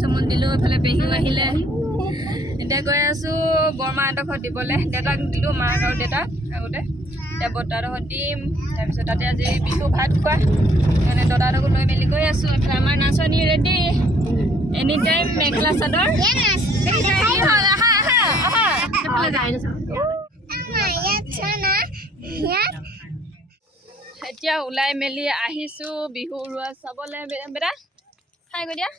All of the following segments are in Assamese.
চমন দিলোঁ এইফালে পেহীও আহিলে এতিয়া গৈ আছোঁ বৰমাহঁতৰ ঘৰত দিবলৈ দেউতাক দিলোঁ মাক আৰু দেউতাক আগতে এতিয়া বৰ্তাহঁতৰ ঘৰত দিম তাৰপিছত তাতে আজি বিহু ভাত খোৱা মানে দাদাহঁতকো লৈ মেলি গৈ আছোঁ এইফালে আমাৰ নাচনী ready any time mekhela chador এতিয়া ওলাই মেলি আহিছোঁ বিহু উৰুৱা চাবলৈ বেটা খাই গৈ দিয়া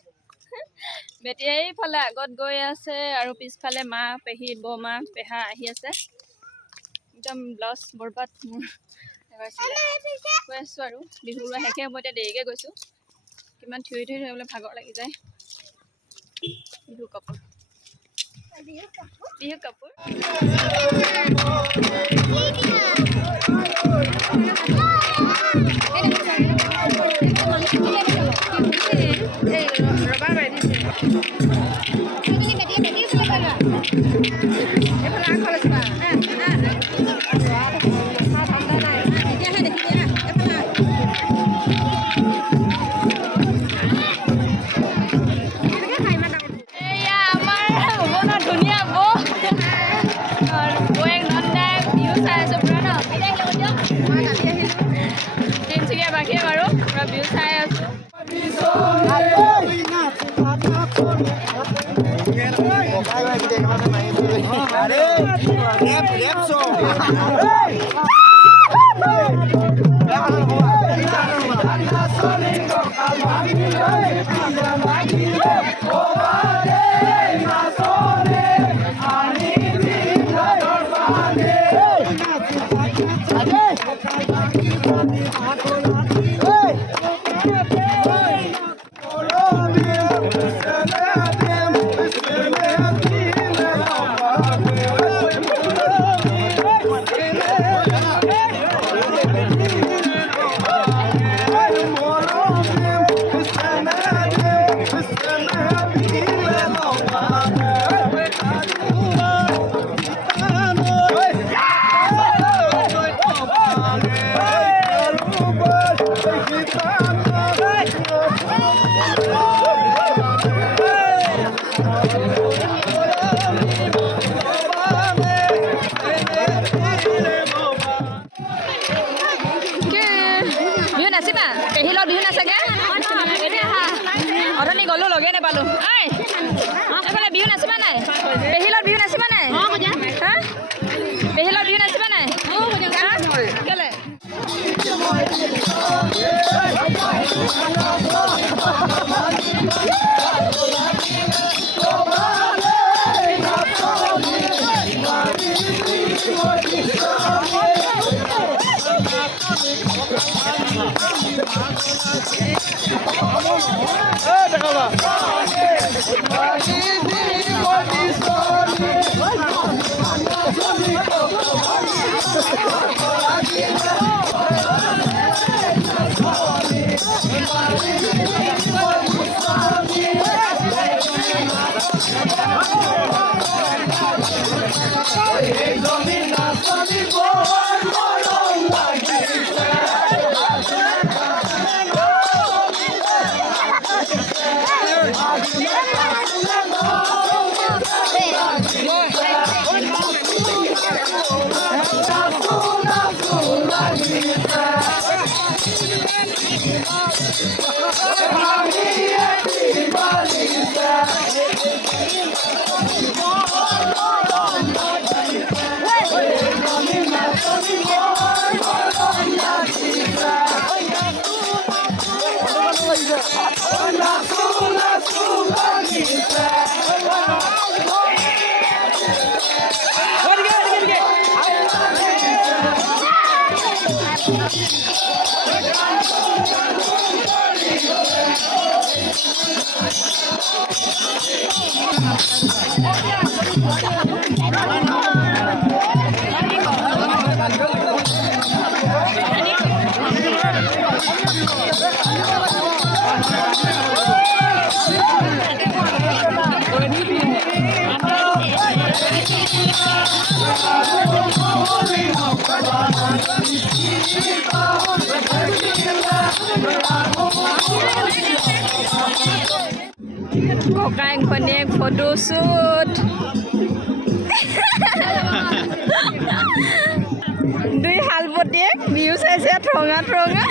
বেটি এইফালে আগত গৈ আছে আৰু পিছফালে মা পেহী বৰমা পেহা আহি আছে একদম ব্লাউজ বৰবাদ মোৰ গৈ আছোঁ আৰু বিহু উৰুৱা শেষে হ'ব এতিয়া দেৰিকৈ গৈছোঁ কিমান থিয়ৰি থৰিবলৈ ভাগৰ লাগি যায় বিহু কাপোৰ বিহু কাপোৰ বাকীয়ে বাৰু পুৰা বিহু চাই আছোঁ নাচিবা পেহী লগত বিহু নাচাগে অথনি গ'লো লগে নাপালোঁ এইফালে বিহু নাচিবা নাই পেহী লগত বিহু নাচিবা নাই হা পেহী লগত বিহু নাচিবা নাই কেলে ককায়েক ভনীয়েক ফটো শ্বুট দুই শালপতীয়েক বিহু চাইছে ঠঙা ঠঙা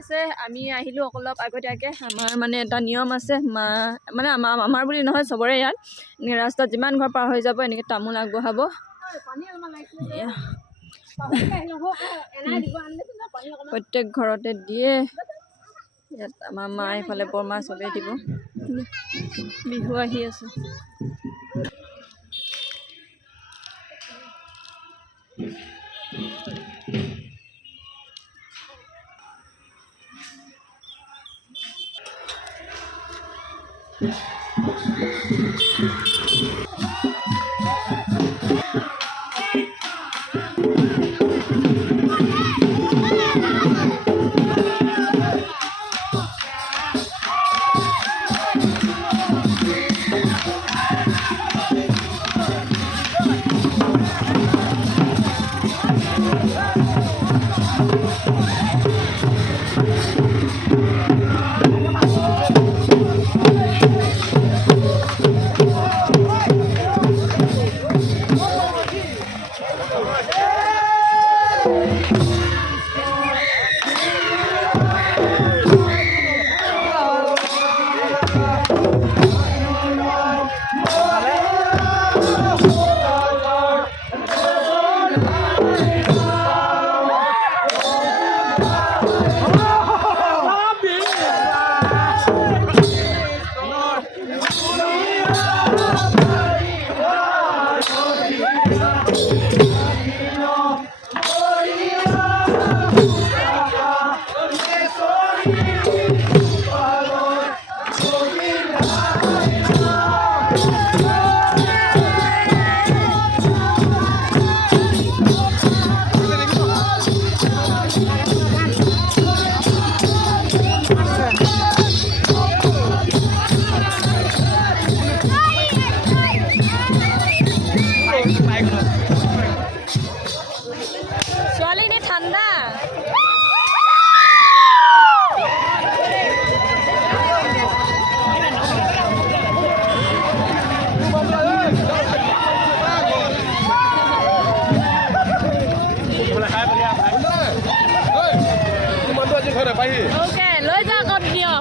আছে। আমি আহিলোঁ অলপ আগতীয়াকৈ। আমাৰ মানে এটা নিয়ম আছে, মানে আমাৰ বুলি নহয়, চবৰে ইয়াত এনেকৈ ৰাস্তাত যিমান ঘৰ পাৰ হৈ যাব এনেকৈ তামোল আগবঢ়াব। প্ৰত্যেক ঘৰতে দিয়ে। ইয়াত আমাৰ মা এইফালে বৰমা চবেই দিব। বিহু আহি আছে। ছোৱালীজনী ঠাণ্ডা। Okay, লৈ যা কত দিয়।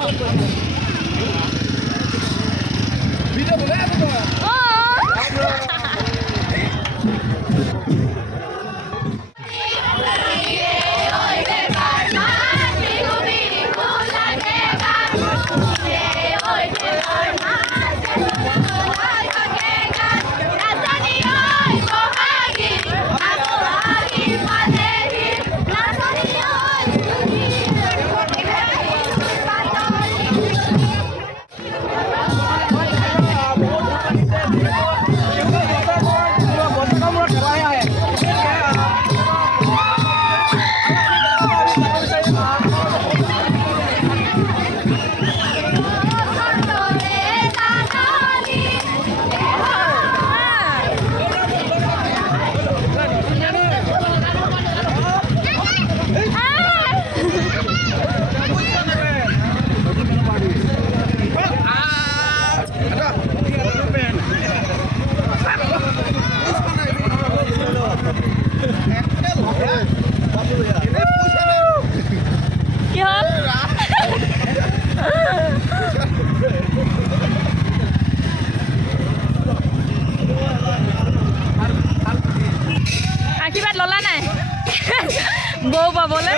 আশীৰ্বাদ ললা নাই বৌ পাবলে?